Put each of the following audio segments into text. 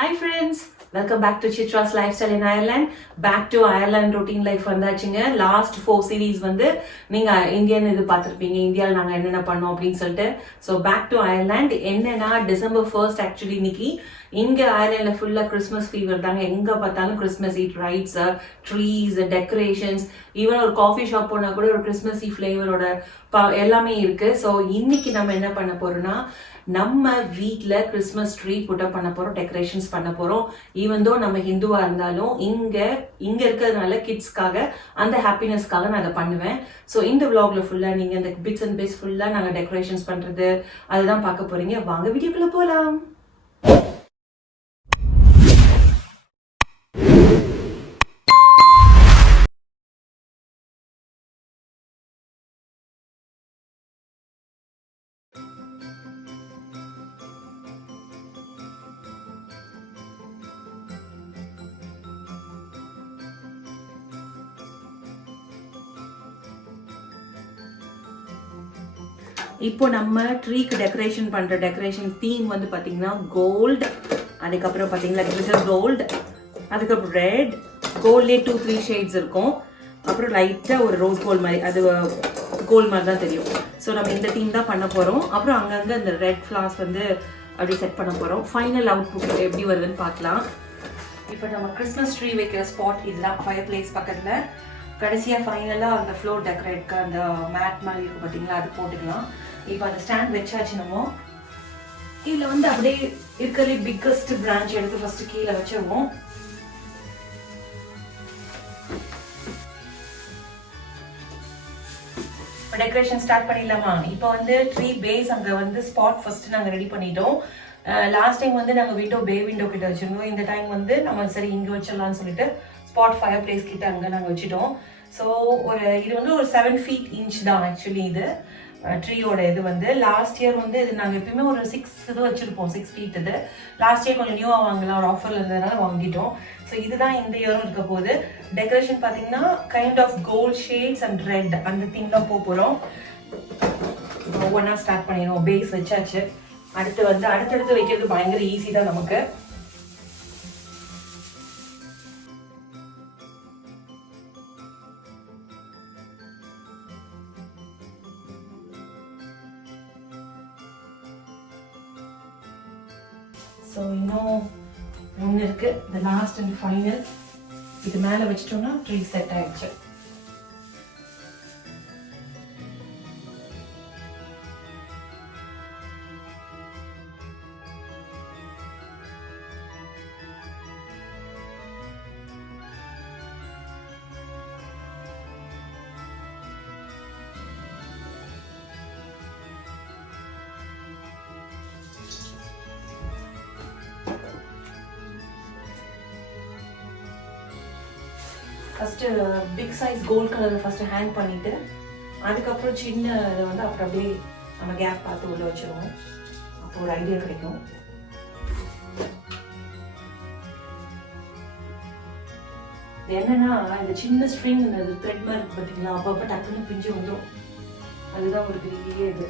Hi friends, welcome back to Chitra's Lifestyle in Ireland. Back to Ireland routine life வந்தாச்சுங்க. Last 4 series வந்து நீங்க Indian இது பார்த்துருப்பீங்க. இந்தியாவில் நாங்கள் என்னென்ன பண்ணோம் அப்படின்னு சொல்லிட்டு. ஸோ பேக் டு அயர்லாண்ட் என்னன்னா டிசம்பர் 1 ஆக்சுவலி இன்னைக்கு இங்க அயர்லாண்ட்ல ஃபுல்லா கிறிஸ்மஸ் ஃபீவர் தாங்க. எங்க பார்த்தாலும் Christmas eat rides, trees, decorations, even ஒரு காஃபி ஷாப் போனா கூட ஒரு கிறிஸ்மஸி ஃபிளேவரோட எல்லாமே இருக்கு. ஸோ இன்னைக்கு நம்ம என்ன பண்ண போறோம்னா நம்ம வீட்டில் கிறிஸ்மஸ் ட்ரீ புட்டப் பண்ண போகிறோம், டெக்கரேஷன்ஸ் பண்ண போகிறோம். ஈவன் தோ நம்ம ஹிந்துவா இருந்தாலும் இங்கே இருக்கிறதுனால கிட்ஸ்க்காக அந்த ஹாப்பினஸ்க்காக நான் அதை பண்ணுவேன். ஸோ இந்த விளாக்ல ஃபுல்லாக நீங்கள் இந்த பிட்ஸ் அண்ட் பிட்ஸ் ஃபுல்லாக நாங்கள் டெக்கரேஷன்ஸ் பண்ணுறது அதுதான் பார்க்க போகிறீங்க. வாங்க வீடியோக்குள்ளே போகலாம். இப்போ நம்ம ட்ரீக்கு டெக்கரேஷன் பண்ணுற டெக்கரேஷன் தீம் வந்து பார்த்தீங்கன்னா கோல்டு, அதுக்கப்புறம் பார்த்தீங்கன்னா கிளிட்டர் கோல்டு, அதுக்கப்புறம் ரெட் கோல்ட்லேயே 2-3 ஷேட்ஸ் இருக்கும், அப்புறம் லைட்டாக ஒரு ரோஸ் கோல்டு மாதிரி, அது கோல்டு மாதிரி தான் தெரியும். ஸோ நம்ம இந்த தீம் தான் பண்ண போகிறோம். அப்புறம் அங்கங்கே இந்த ரெட் ஃப்ளார்ஸ் வந்து அப்படி செட் பண்ண போகிறோம். ஃபைனல் அவுட்புட் எப்படி வருதுன்னு பார்க்கலாம். இப்போ நம்ம கிறிஸ்மஸ் ட்ரீ வைக்கிற ஸ்பாட் இதுதான், ஃபயர் பிளேஸ் பக்கத்தில். கடைசியாக ஃபைனலாக அந்த ஃப்ளோர் டெக்கரேட்க்கு அந்த மேட் மாதிரி இருக்கும் பார்த்தீங்களா, அது போட்டுக்கலாம். இப்போ அந்த ஸ்டாண்ட் வச்சாச்சு. நம்ம இதில் வந்து அப்படியே இருக்கிறதுலே பிக்கஸ்ட் பிரான்ச் எடுத்து ஃபர்ஸ்ட் கீழே வச்சிருவோம். டெக்கரேஷன் ஸ்டார்ட் பண்ணிடலாமா? இப்போ வந்து ட்ரீ பேஸ் அங்கே வந்து ஸ்பாட் ஃபர்ஸ்ட் நாங்கள் ரெடி பண்ணிட்டோம். லாஸ்ட் டைம் வந்து நாங்கள் பே விண்டோ கிட்ட வச்சிருந்தோம். இந்த டைம் வந்து நம்ம சரி இங்கே வச்சிடலாம்னு சொல்லிட்டு ஸ்பாட் ஃபயர் பிளேஸ் கிட்ட அங்கே நாங்கள் வச்சுட்டோம். ஸோ இது வந்து ஒரு 7 feet inch தான் ஆக்சுவலி இது ட்ரீயோட இது வந்து. லாஸ்ட் இயர் வந்து இது நாங்கள் எப்பயுமே ஒரு 6 இது வச்சுருப்போம், 6 feet இது. லாஸ்ட் இயர் கொஞ்சம் நியூவாக வாங்கலாம், ஒரு ஆஃபரில் இருந்ததுனால வாங்கிட்டோம். ஸோ இதுதான் இந்த இயரும் இருக்க போகுது. டெக்கரேஷன் பார்த்தீங்கன்னா kind of gold shades and red அந்த தீம் தான் போகிறோம். ஒவ்வொன்றா ஸ்டார்ட் பண்ணிடுவோம். பேஸ் வச்சாச்சு. அடுத்தடுத்து வைக்கிறது பயங்கர ஈஸி தான் நமக்கு. ஸோ இன்னும் ஒன்று இருக்கு, இந்த லாஸ்ட் அண்ட் ஃபைனல். இது மேலே வச்சிட்டோம்னா ட்ரீ செட் ஆயிடுச்சு. ஃபஸ்ட்டு பிக் சைஸ் கோல்ட் கலரை ஃபஸ்ட்டு ஹேங் பண்ணிவிட்டு அதுக்கப்புறம் சின்ன இதை வந்து அப்புறம் அப்படியே நம்ம கேப் பார்த்து உள்ள வச்சுருவோம். அப்போ ஒரு ஐடியா கிடைக்கும். என்னன்னா இந்த சின்ன ஸ்ட்ரிங் த்ரெட் மாதிரி இருக்கு பார்த்தீங்களா, அப்பப்போ டக்குன்னு பிஞ்சு வந்துடும். அதுதான் ஒரு பெரிய இது.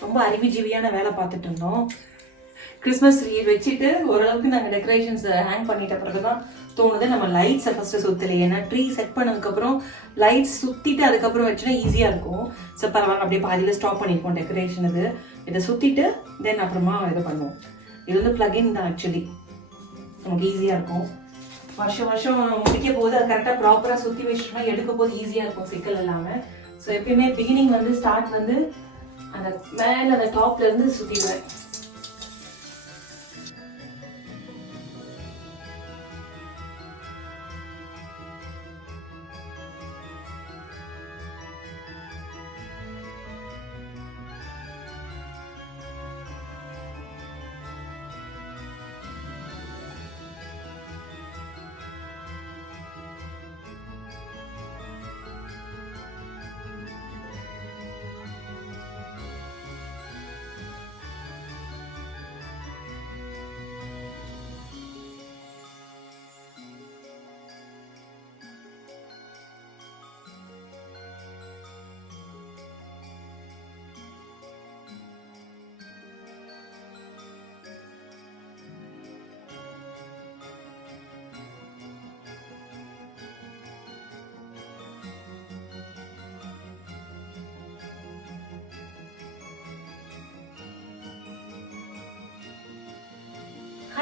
ரொம்ப அறிவுஜீவியான வேலை பார்த்துட்டு இருந்தோம். கிறிஸ்மஸ் ட்ரீ வச்சுட்டு ஓரளவுக்கு நாங்கள் டெக்கரேஷன்ஸ் ஹேங் பண்ணிட்ட பிறகு தான் தோணுது நம்ம லைட்ஸை ஃபஸ்ட்டு சுற்றலை. ஏன்னா ட்ரீ செட் பண்ணதுக்கப்புறம் லைட்ஸ் சுற்றிட்டு அதுக்கப்புறம் வச்சுனா ஈஸியாக இருக்கும். ஸோ பரவாயில்ல, அப்படியே பாதியில் ஸ்டாப் பண்ணியிருக்கோம் டெக்கரேஷன். இதை சுற்றிட்டு தென் அப்புறமா இது பண்ணுவோம். இது வந்து ப்ளகின் தான் ஆக்சுவலி, நமக்கு ஈஸியாக இருக்கும். வருஷம் முடிக்க போது அது கரெக்டாக ப்ராப்பராக சுற்றி வச்சுட்டோம்னா எடுக்க போது ஈஸியாக இருக்கும், சிக்கல் இல்லாமல். ஸோ எப்பயுமே பிகினிங் வந்து ஸ்டார்ட் வந்து அந்த மேலே அந்த டாப்ல இருந்து சுற்றிடுவேன்.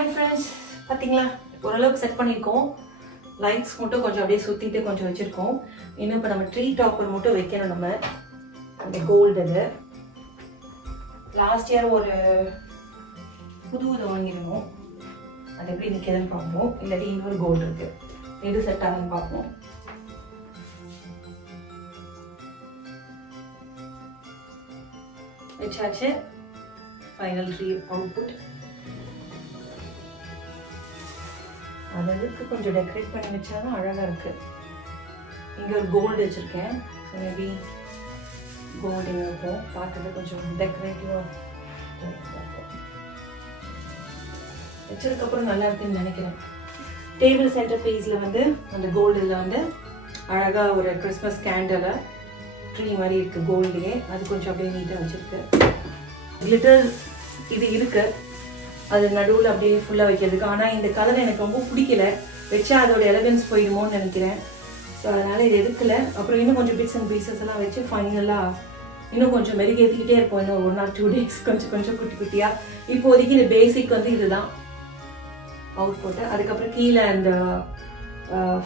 ஹாய் ஃப்ரெண்ட்ஸ், பார்த்தீங்களா ஓரளவுக்கு செட் பண்ணியிருக்கோம். லைட்ஸ் மட்டும் கொஞ்சம் அப்படியே சுற்றிட்டு கொஞ்சம் வச்சுருக்கோம். இன்னும் இப்போ நம்ம ட்ரீ டாப்பர் மட்டும் வைக்கணும். நம்ம அந்த கோல்டு இது லாஸ்ட் இயர் ஒரு புது இதை வாங்கிடுவோம். அது எப்படி நிற்கிறதுன்னு பார்ப்போம். இல்லாட்டி இன்னொரு கோல்டு இருக்குது, எது செட் ஆகுதுன்னு பார்ப்போம். வச்சாச்சு. Final tree output. அதுக்கு கொஞ்சம் டெக்கரேட் பண்ணி வச்சாதான் அழகாக இருக்குது. இங்கே ஒரு கோல்டு வச்சுருக்கேன். ஸோ மேபி கோல்டு இருக்கும், பார்க்கறது கொஞ்சம் டெக்கரேட்டிவாக வச்சதுக்கப்புறம் நல்லா இருக்குன்னு நினைக்கிறேன். டேபிள் சென்டர் பீஸில் வந்து அந்த கோல்டில் வந்து அழகாக ஒரு கிறிஸ்மஸ் கேண்டலை ட்ரீ மாதிரி இருக்குது கோல்டுலே. அது கொஞ்சம் அப்படியே நீட்டாக வச்சுருக்கு. கிளிட்டர் இது இருக்குது, அது நடுவில் அப்படியே ஃபுல்லாக வைக்கிறதுக்கு. ஆனால் இந்த கலர் எனக்கு ரொம்ப பிடிக்கல, வச்சா அதோட எலகன்ஸ் போயிடுமோன்னு நினைக்கிறேன். ஸோ அதனால் இது எடுக்கலை. அப்புறம் இன்னும் கொஞ்சம் பிட்ஸ் அண்ட் பீசஸ் எல்லாம் வச்சு ஃபைனலாக இன்னும் கொஞ்சம் மெருகேற்றிக்கிட்டே இருப்போம். இன்னும் 1 or 2 days கொஞ்சம் கொஞ்சம் குட்டி குட்டியாக. இப்போதைக்கு இந்த பேசிக் வந்து இதுதான் அவுட் போட்டு. அதுக்கப்புறம் கீழே அந்த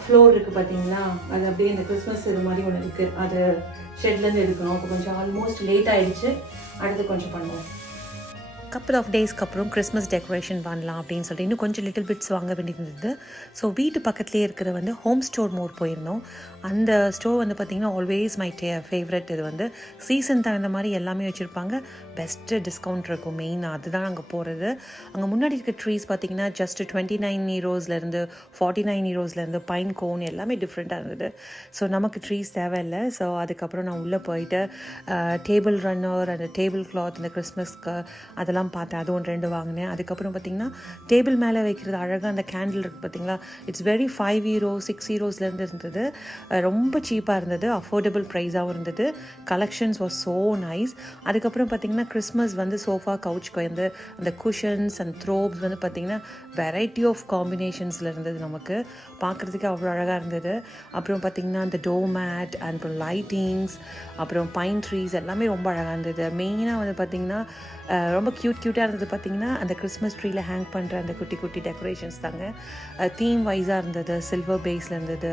ஃப்ளோர் இருக்குது பார்த்தீங்களா, அது அப்படியே இந்த கிறிஸ்மஸ் இது மாதிரி ஒன்று இருக்குது, அது ஷெட்லேருந்து எடுக்கணும். அப்போ கொஞ்சம் ஆல்மோஸ்ட் லேட் ஆகிடுச்சு. அடுத்து கொஞ்சம் பண்ணுவோம். கப்புள் ஆஃப் டேஸ்க்கு அப்புறம் கிறிஸ்மஸ் டெக்கரேஷன் பண்ணலாம் அப்படின்னு சொல்லிட்டு இன்னும் கொஞ்சம் லிட்டில் பிட்ஸ் வாங்க வேண்டியிருந்தது. ஸோ வீட்டு பக்கத்துலேயே இருக்கிற வந்து ஹோம் ஸ்டோர் மோர் போயிருந்தோம். அந்த ஸ்டோர் வந்து பார்த்திங்கன்னா ஆல்வேஸ் மை ஃபேவரட். இது வந்து சீசன் தகுந்த மாதிரி எல்லாமே வச்சுருப்பாங்க. பெஸ்ட்டு டிஸ்கவுண்ட் இருக்கும் மெயினாக, அதுதான் அங்கே போகிறது. அங்கே முன்னாடி இருக்க ட்ரீஸ் பார்த்திங்கன்னா just 29 euros - 49 euros pine cone எல்லாமே டிஃப்ரெண்ட்டாக இருந்தது. ஸோ நமக்கு ட்ரீஸ் தேவையில்லை. ஸோ அதுக்கப்புறம் நான் உள்ளே போயிட்டு டேபிள் ரன்னர், அந்த டேபிள் கிளாத், அந்த கிறிஸ்மஸ்க்கு அதெல்லாம் பார்த்தேன். அது 1-2 வாங்கினேன். அதுக்கப்புறம் பார்த்திங்கன்னா டேபிள் மேலே வைக்கிறது அழகாக அந்த கேண்டில் இருக்குது பார்த்திங்களா, இட்ஸ் வெரி 5 euros 6 euros இருந்தது. ரொம்ப சீப்பாக இருந்தது, அஃபோர்டபுள் ப்ரைஸாகவும் இருந்தது. Collections was so nice. அதுக்கப்புறம் பார்த்திங்கன்னா கிறிஸ்மஸ் வந்து சோஃபா கவுச்சுக்கு வந்து அந்த குஷன்ஸ் அண்ட் த்ரோப்ஸ் வந்து பார்த்திங்கன்னா வெரைட்டி ஆஃப் காம்பினேஷன்ஸில் இருந்தது. நமக்கு பார்க்குறதுக்கு அவ்வளோ அழகாக இருந்தது. அப்புறம் பார்த்திங்கன்னா அந்த டோ மேட் அண்ட் அப்புறம் லைட்டிங்ஸ், அப்புறம் பைன் ட்ரீஸ் எல்லாமே ரொம்ப அழகாக இருந்தது. மெயினாக வந்து பார்த்திங்கன்னா ரொம்ப க்யூட்டாக இருந்தது. பார்த்திங்கன்னா அந்த கிறிஸ்மஸ் ட்ரீயில் ஹேங் பண்ணுற அந்த குட்டி குட்டி டெக்கரேஷன்ஸ் தாங்க. தீம் வைஸாக இருந்தது. சில்வர் பேஸில் இருந்தது,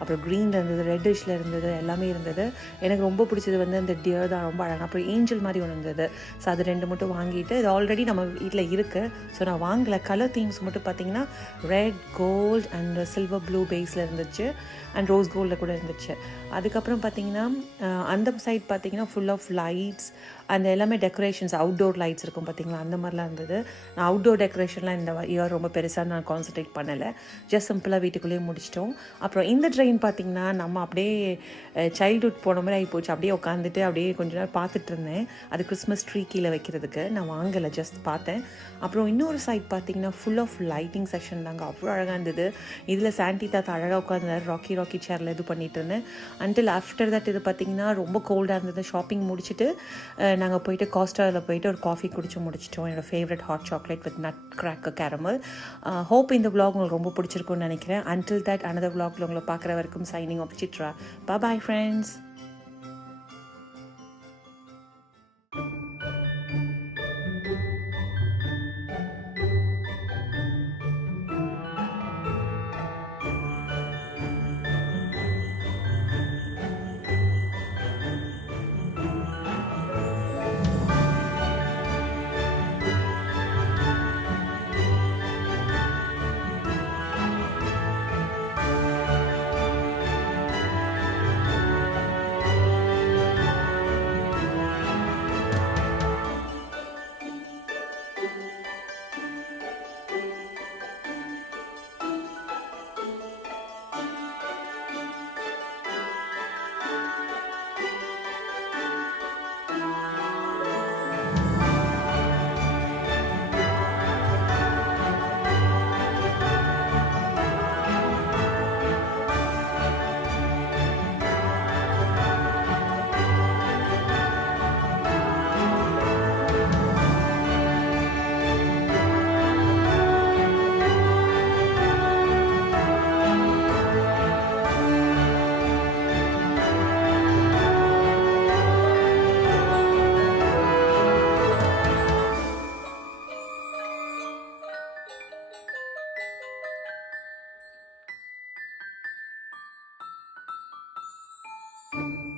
அப்புறம் க்ரீனில் இருந்தது, ரெட்டிஷில் இருந்தது, எல்லாமே இருந்தது. எனக்கு ரொம்ப பிடிச்சது வந்து அந்த டியர் தான், ரொம்ப அழகாக. அப்புறம் ஏஞ்சல் மாதிரி ஒன்று இருந்தது. ஸோ அது 2 மட்டும் வாங்கிட்டு, இது ஆல்ரெடி நம்ம வீட்டில் இருக்குது. ஸோ நான் வாங்கலை. கலர் தீம்ஸ் மட்டும் பார்த்திங்கன்னா red, gold and silver blue பேஸில் இருந்துச்சு, அண்ட் ரோஸ் கோல்டில் கூட இருந்துச்சு. அதுக்கப்புறம் பார்த்திங்கன்னா அந்த சைட் பார்த்திங்கன்னா ஃபுல் ஆஃப் லைட்ஸ், அந்த எல்லாமே டெக்கரேஷன்ஸ், அவுட்டோர் லைட்ஸ் இருக்கும் பார்த்திங்களா, அந்த மாதிரிலாம் இருந்தது. நான் அவுட்டோர் டெக்கரேஷன்லாம் இந்த இயர் ரொம்ப பெருசாக நான் கான்சன்ட்ரேட் பண்ணலை. ஜஸ்ட் சிம்பிளாக வீட்டுக்குள்ளேயே முடிச்சிட்டோம். அப்புறம் இந்த ட்ரெயின் பார்த்திங்கன்னா நம்ம அப்படியே சைல்டுஹுட் போன மாதிரி ஆகி போச்சு. அப்படியே உட்காந்துட்டு அப்படியே கொஞ்ச நேரம் பார்த்துட்டு இருந்தேன். அது கிறிஸ்மஸ் ட்ரீ கீழே வைக்கிறதுக்கு. நான் வாங்கலை, ஜஸ்ட் பார்த்தேன். அப்புறம் இன்னொரு சைட் பார்த்திங்கன்னா ஃபுல் ஆஃப் லைட்டிங் செக்ஷன் தாங்க, அவ்வளோ அழகாக இருந்தது. இதில் சாண்டி தாத்தா அழகாக உட்காந்து ராக்கி சேரில் இது பண்ணிட்டு இருந்தேன். அன்டில் ஆஃப்டர் தட் இது பார்த்திங்கன்னா ரொம்ப கோல்டாக இருந்தது. ஷாப்பிங் முடிச்சுட்டு நாங்கள் போயிட்டு காஸ்டாவில் போயிட்டு ஒரு காஃபி குடிச்சு முடிச்சிட்டோம். என்னோடய favourite hot chocolate with nut cracker caramel. Hope இந்த vlog உங்களுக்கு ரொம்ப பிடிச்சிருக்குன்னு நினைக்கிறேன். அன்டில் தட் another vlogல உங்களை பார்க்குற வரைக்கும் signing off Chitra. Bye friends. you.